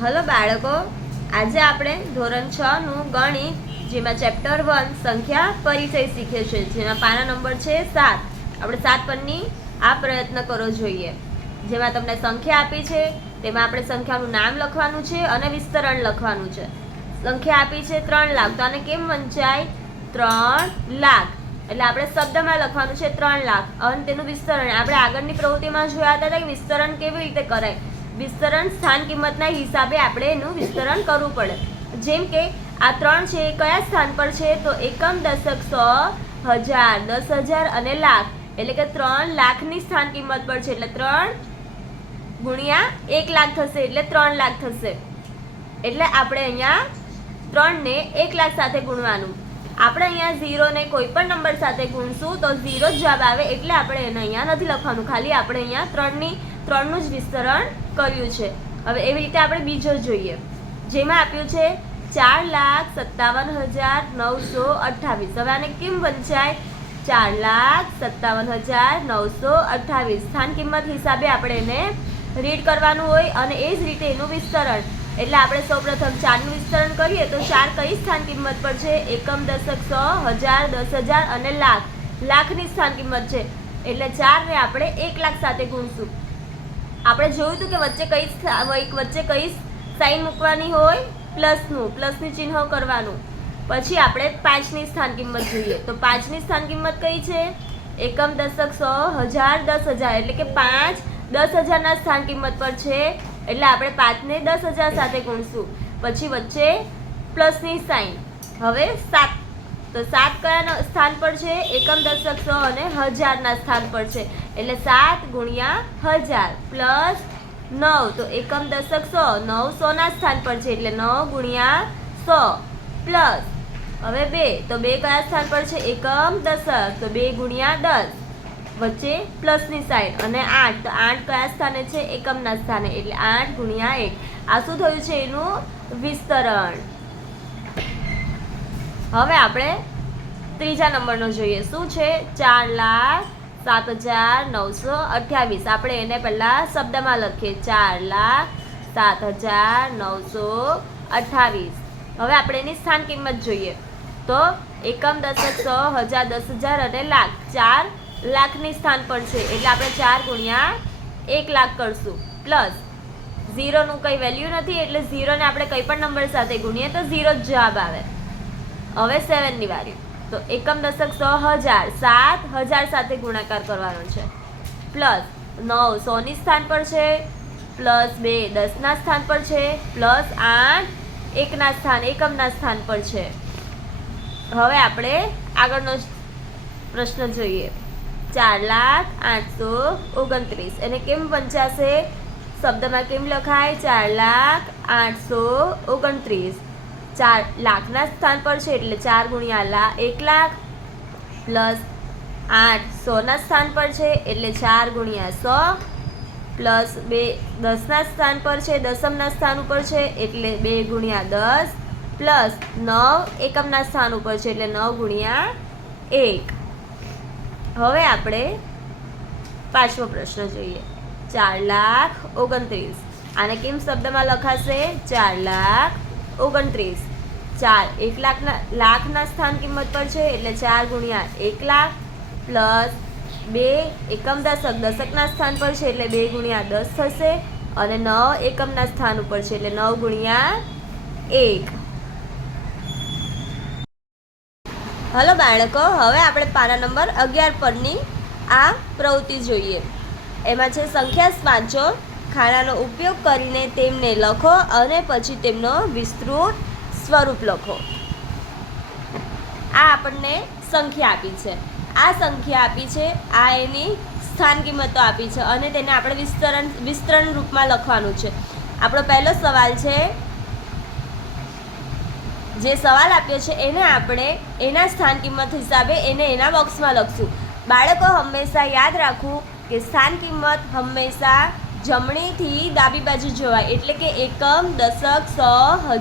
Hello બાળકો, આજે આપણે ધોરણ 6 નું ગણિત જેમાં ચેપ્ટર 1 સંખ્યા પરિચય શીખે છે, જેમાં પાના નંબર છે 7। આપણે 7 પરની આ પ્રયત્ન કરવો જોઈએ, જેમાં તમને સંખ્યા આપી છે તેમાં આપણે સંખ્યાનું નામ લખવાનું છે અને વિસ્તરણ લખવાનું છે। સંખ્યા આપી છે 3 લાખ, તો આને કેમ વંચાય? 3 લાખ એટલે આપણે શબ્દમાં લખવાનું છે 3 લાખ અને તેનું વિસ્તરણ આપણે આગળની પ્રવૃત્તિમાં જોયા હતા કે વિસ્તરણ કેવી રીતે કરાય। વિસ્તરણ સ્થાન કિંમતના હિસાબે આપણે એનું વિસ્તરણ કરવું પડે। જેમ કે આ 3 છે, કયા સ્થાન પર છે? તો એકમ, દશક, સો, હજાર, 10,000 અને લાખ, એટલે કે 3 લાખની સ્થાન કિંમત પર છે, એટલે 3 ગુણ્યા 1 લાખ થશે, એટલે 3 લાખ થશે। એટલે આપણે અહીંયા 3 ને 1 લાખ સાથે ગુણવાનું। આપણે અહીંયા 0 ને કોઈ પણ નંબર સાથે ગુણશું તો 0 જ જવાબ આવે, એટલે આપણે એને અહીંયા નથી લખવાનું, ખાલી આપણે અહીંયા 3 નું જ વિસ્તરણ કર્યું છે। હવે એવી રીતે આપણે બીજો જોઈએ, જેમાં આપ્યું છે 4,57,928। હવે આને કેમ વંચાય? 4,57,928 સ્થાન કિંમત હિસાબે આપણે એને રીડ કરવાનું હોય અને એ જ રીતે એનું વિસ્તરણ। એટલે આપણે સૌપ્રથમ 4 નું વિસ્તરણ કરીએ તો 4 કઈ સ્થાન કિંમત પર છે? એકમ, દશક, સો, હજાર, 10,000 અને લાખ, લાખની સ્થાન કિંમત છે, એટલે 4 ને આપણે 1 લાખ સાથે ગુણશું। આપણે જોયું હતું કે વચ્ચે કઈ સાઈન મૂકવાની હોય? પ્લસની ચિહ્ન કરવાનું। પછી આપણે 5 ની સ્થાન કિંમત જોઈએ તો 5 ની સ્થાન કિંમત કઈ છે? એકમ, દશક, સો, હજાર, 10,000, એટલે કે 5 10,000 ના સ્થાન કિંમત પર છે, એટલે આપણે 5 ને 10,000 સાથે ગુણશું। પછી વચ્ચે પ્લસની સાઈન। હવે 7, તો 7 કયા સ્થાન પર છે? એકમ, દશક, સો અને હજારના સ્થાન પર છે, એટલે 7 ગુણ્યા 1000 પ્લસ 9, તો એકમ, દશક, સો, 9 100 ના સ્થાન પર છે, એટલે 9 ગુણ્યા 100 પ્લસ હવે 2, તો 2 કયા સ્થાન પર છે? એકમ, દશક, તો 2 ગુણ્યા 10, વચ્ચે પ્લસની સાઈન અને 8, તો 8 કયા સ્થાને છે? એકમના સ્થાને, એટલે 8 ગુણ્યા 1। આ શું થયું છે? એનું વિસ્તરણ। હવે આપણે ત્રીજા નંબરનો જોઈએ, શું છે? 4,07,928। આપણે એને પહેલા શબ્દમાં લખીએ, 4,07,928। હવે આપણે એની સ્થાન કિંમત જોઈએ તો એકમ, દશક, સો, હજાર, 10,000 અને લાખ, 4 લાખની સ્થાન પર છે, એટલે આપણે 4 ગુણ્યા 1 લાખ કરશું, પ્લસ 0 નું કંઈ વેલ્યુ નથી, એટલે 0 ને આપણે કંઈ પણ નંબર સાથે ગુણીએ તો 0 જ જવાબ આવે। હવે 7 ની વારી, તો એકમ, દશક, સો, હજાર, 7,000 સાથે ગુણાકાર કરવાનો છે, પ્લસ 9 100 ની સ્થાન પર છે, પ્લસ 2 10 ના સ્થાન પર છે, પ્લસ 8 એકમના સ્થાન પર છે। હવે આપણે આગળનો પ્રશ્ન જોઈએ, 4,08,29। એને કેમ વંચાશે? શબ્દમાં કેમ લખાય? 4,08,29। 4 લાખના સ્થાન પર છે, એટલે 4 ગુણ્યા 1 લાખ પ્લસ 8 100 ના સ્થાન પર છે, એટલે 4 ગુણ્યા 100 પ્લસ 2 10 ના સ્થાન પર છે, દશમના સ્થાન ઉપર છે, એટલે 2 ગુણ્યા 10 પ્લસ 9 એકમના સ્થાન ઉપર છે, એટલે 9 ગુણ્યા 1। હવે આપણે પાંચમો પ્રશ્ન જોઈએ, 4,29,। આને કેમ શબ્દમાં લખાશે? 4,29,। 4 1 લાખના સ્થાન કિંમત પર છે, એટલે 4 ગુણ્યા 1 લાખ પ્લસ 2 એકમ, દશકના સ્થાન પર છે, એટલે 2 ગુણ્યા 10 થશે અને 9 એકમના સ્થાન ઉપર છે, એટલે 9 ગુણ્યા 1। હલો બાળકો, હવે આપણે પાના નંબર 11 પરની આ પ્રવૃત્તિ જોઈએ। એમાં છે સંખ્યા વાંચો, ખાનાનો ઉપયોગ કરીને તેમને લખો અને પછી તેમનો વિસ્તૃત સ્વરૂપ લખો। આ આપણને સંખ્યા આપી છે, આ સંખ્યા આપી છે, આ એની સ્થાન કિંમતો આપી છે અને તેને આપણે વિસ્તરણ રૂપમાં લખવાનું છે। આપણો પહેલો સવાલ છે, જે સવાલ આપ્યો છે એને આપણે એના સ્થાન કિંમત હિસાબે એને એના બોક્સમાં લખશું। બાળકો હંમેશા યાદ રાખવું કે સ્થાન કિંમત હંમેશા જમણીથી ડાબી બાજુ જોવાય, એટલે કે એકમ, દશક, સો,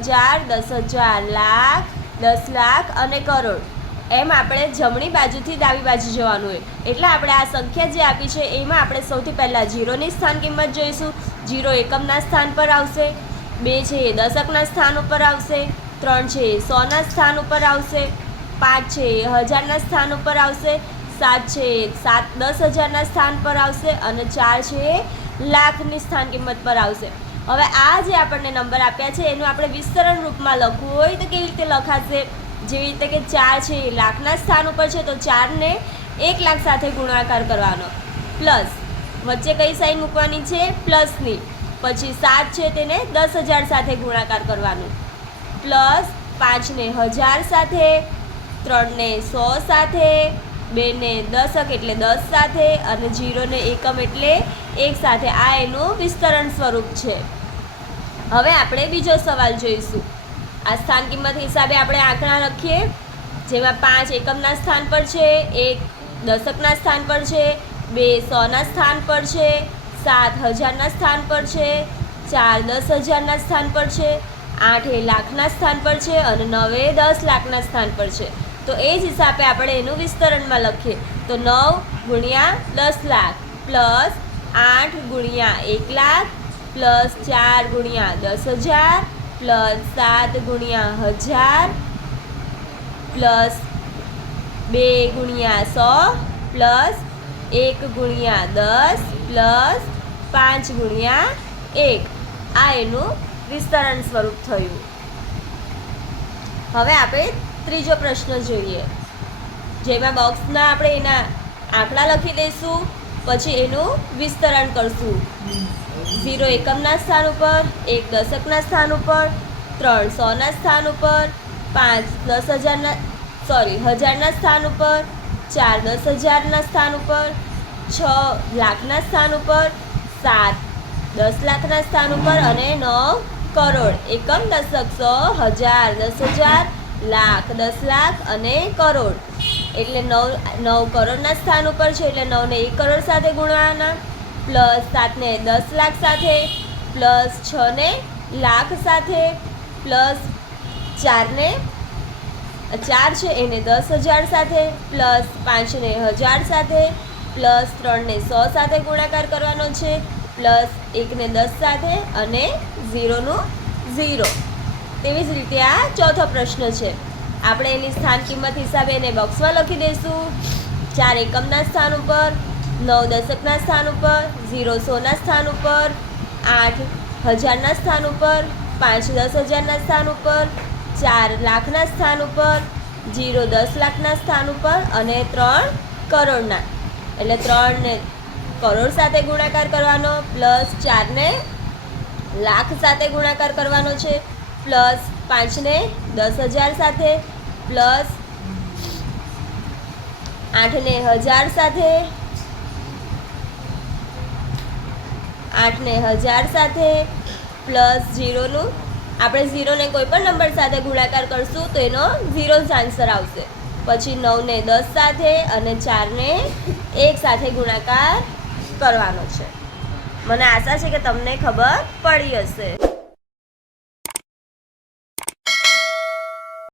હજાર, 10,000, લાખ, 10 લાખ અને કરોડ, એમ આપણે જમણી બાજુથી ડાબી બાજુ જવાનું હોય। એટલે આપણે આ સંખ્યા જે આપી છે એમાં આપણે સૌથી પહેલાં 0 ની સ્થાન કિંમત જોઈશું। 0 એકમના સ્થાન પર આવશે, 2 છે એ દશકના સ્થાન ઉપર આવશે, 3 છે એ 100ના સ્થાન ઉપર આવશે, 5 છે એ 1000ના સ્થાન ઉપર આવશે, 7 છે એ 10,000ના સ્થાન પર આવશે અને 4 છે એ લાખની સ્થાન કિંમત પર આવશે. હવે આ જે આપણને નંબર આપ્યા છે એનું આપણે વિસ્તરણ રૂપમાં લખવું હોય તો કેવી રીતે લખાશે? જેવી રીતે કે 4 છે એ લાખના સ્થાન ઉપર છે તો 4ને 1 લાખ સાથે ગુણાકાર કરવાનો, પ્લસ વચ્ચે કઈ સાઈન મૂકવાની છે? પ્લસની. પછી 7 છે તેને 10,000 સાથે ગુણાકાર કરવાનું, પ્લસ 5ને 1000 સાથે, 3ને 100 સાથે, 2ને દશક એટલે 10 સાથે અને 0ને એકમ એટલે 1 સાથે. આ એનું વિસ્તરણ સ્વરૂપ છે. હવે આપણે બીજો સવાલ જોઈશું. આ સ્થાન કિંમત હિસાબે આપણે આંકડા લખીએ, જેમાં 5 એકમના સ્થાન પર છે, 1 દશકના સ્થાન પર છે, 2 100ના સ્થાન પર છે, 7 1000ના સ્થાન પર છે, 4 10,000ના સ્થાન પર છે, 8 એ લાખના સ્થાન પર છે અને 9 એ 10 લાખના સ્થાન પર છે. તો એ જ હિસાબે આપણે એનું વિસ્તરણમાં લખીએ તો 9 ગુણ્યા 10 લાખ પ્લસ 8 ગુણ્યા 1 લાખ પ્લસ 4 ગુણ્યા 10,000 પ્લસ 7 ગુણ્યા 1000 પ્લસ 2 ગુણ્યા 100 પ્લસ 1 ગુણ્યા 10 પ્લસ 5 ગુણ્યા 1. આ એનું વિસ્તરણ સ્વરૂપ થયું. હવે આપણે ત્રીજો પ્રશ્ન જોઈએ, જેમાં બોક્સના આપણે એના આંકડા લખી દઈશું, પછી એનું વિસ્તરણ કરશું. 0 એકમના સ્થાન ઉપર, 1 દશકના સ્થાન ઉપર, 3 100ના સ્થાન ઉપર, 5 10,000ના સ્થાન ઉપર, 4 10,000ના સ્થાન ઉપર, 6 લાખના સ્થાન ઉપર, 7 10 લાખના સ્થાન ઉપર અને 9 કરોડ. એકમ, દશક, 100, 1000, 10,000, લાખ, 10 લાખ અને કરોડ. એટલે 9 કરોડના સ્થાન ઉપર છે એટલે 9ને 1 કરોડ સાથે ગુણવાના, પ્લસ 7ને 10 લાખ સાથે, પ્લસ 6ને લાખ સાથે, પ્લસ 4 છે એને 10,000 સાથે, પ્લસ 5ને 1000 સાથે, પ્લસ 3ને 100 સાથે ગુણાકાર કરવાનો છે, પ્લસ 1ને 10 સાથે અને 0નું 0. તેવી જ રીતે આ ચોથો પ્રશ્ન છે. આપણે એની સ્થાન કિંમત હિસાબે એને બોક્સમાં લખી દઈશું. 4 એકમના સ્થાન ઉપર, 9 દશકના સ્થાન ઉપર, 0 100ના સ્થાન ઉપર, 8 1000ના સ્થાન ઉપર, 5 10,000ના સ્થાન ઉપર, 4 લાખના સ્થાન ઉપર, 0 10 લાખના સ્થાન ઉપર અને 3 કરોડના. એટલે 3ને કરોડ સાથે ગુણાકાર કરવાનો, પ્લસ 4ને લાખ સાથે ગુણાકાર કરવાનો છે, પ્લસ 5ને 10,000 સાથે, પ્લસ 8ને 1000 સાથે, 8ને 1000 સાથે, પ્લસ 0નું આપણે 0ને કોઈ પણ નંબર સાથે ગુણાકાર કરશું તો એનો 0 જ આન્સર આવશે. પછી 9ને 10 સાથે અને 4ને 1 સાથે ગુણાકાર કરવાનો છે. મને આશા છે કે તમને ખબર પડી હશે.